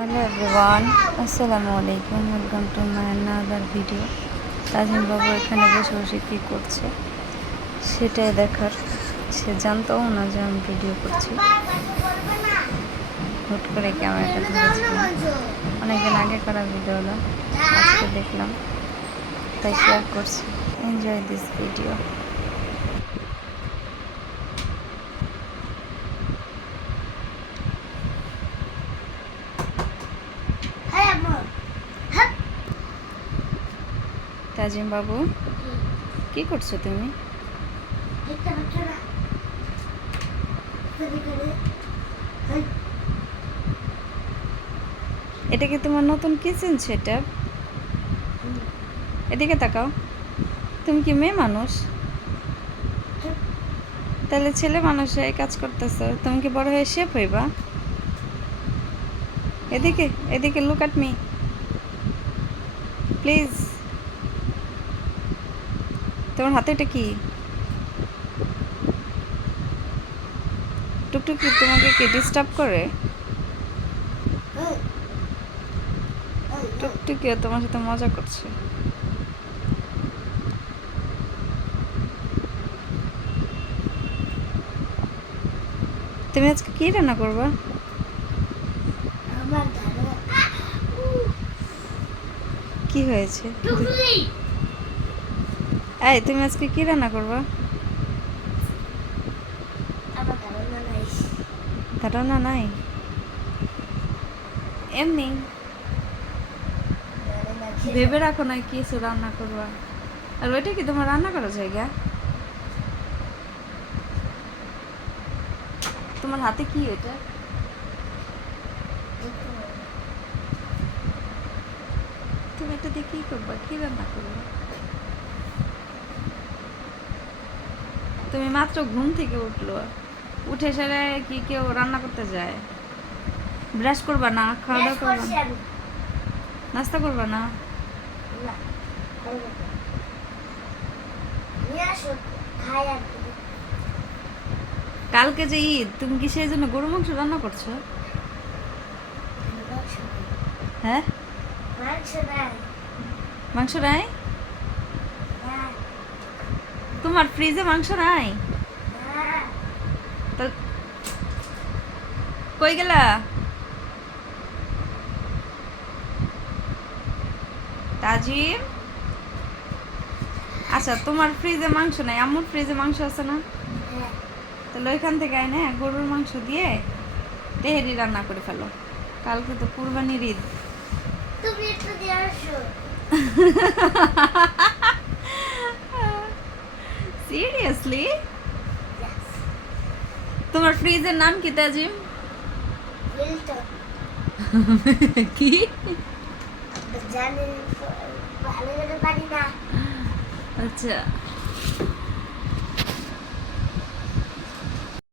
Hello everyone, আসসালামু আলাইকুম। Welcome to my another video. তাজিম বাবু এখানে বসে বসে কী করছে সেটাই দেখার। সে জানতও না যে আমি ভিডিও করছি। হুট করে ক্যামেরাটা ধরেছিলাম। অনেকদিন আগে করা ভিডিওটা আজকে দেখলাম, তাই শেয়ার করছি। Enjoy this video. তাজিম বাবু, কি করছো তুমি? এটা কি তোমার নতুন কিচেন সেটআপ? এদিকে তাকাও। তুমি কি মেয়ে মানুষ? তাহলে ছেলে মানুষ এই কাজ করতেছো? তুমি কি বড় হয়ে শেফ হইবা? এদিকে এদিকে, লুক অ্যাট মি প্লিজ। তোমার হাতে এটা কি? টুকটুকি তোমাকে কি ডিস্টার্ব করে? টুকটুকিও তোমার সাথে মজা করছে। তুমি আজকে কি রান্না করবা? কি হয়েছে? এই, তুমি আজকে কি রান্না করবা? ধারণা নাই? এমনি ভেবে রাখো না কিছু রান্না করবা। আর ওইটা কি তোমার রান্না করার জায়গা? তোমার হাতে কি এটা? তুমি এটা দিয়ে কি করবা? কি রান্না করবা? তুমি মাত্র ঘুম থেকে উঠলো, উঠে সেরে কি কেউ রান্না করতে যায়? ব্রাশ করবা না? খাওয়া দাওয়া করবা না? নাস্তা করবা না? কালকে যে ঈদ, তুমি কি সেই জন্য গরু মাংস রান্না করছো? হ্যাঁ, মাংস নাই? তোমার ফ্রিজে মাংস নাই? তো কই গেলা? তাজিম, আচ্ছা তোমার ফ্রিজে মাংস নাই, আম্মুর ফ্রিজে মাংস আছে না? তাহলে ওইখান থেকে আইনে গরুর মাংস দিয়ে তেহেরি রান্না করে ফেলো। কালকে তো কুরবানির ঈদ। সিরিয়াসলি? তোমার ফ্রিজের নাম কি তাজিম? কি? আচ্ছা,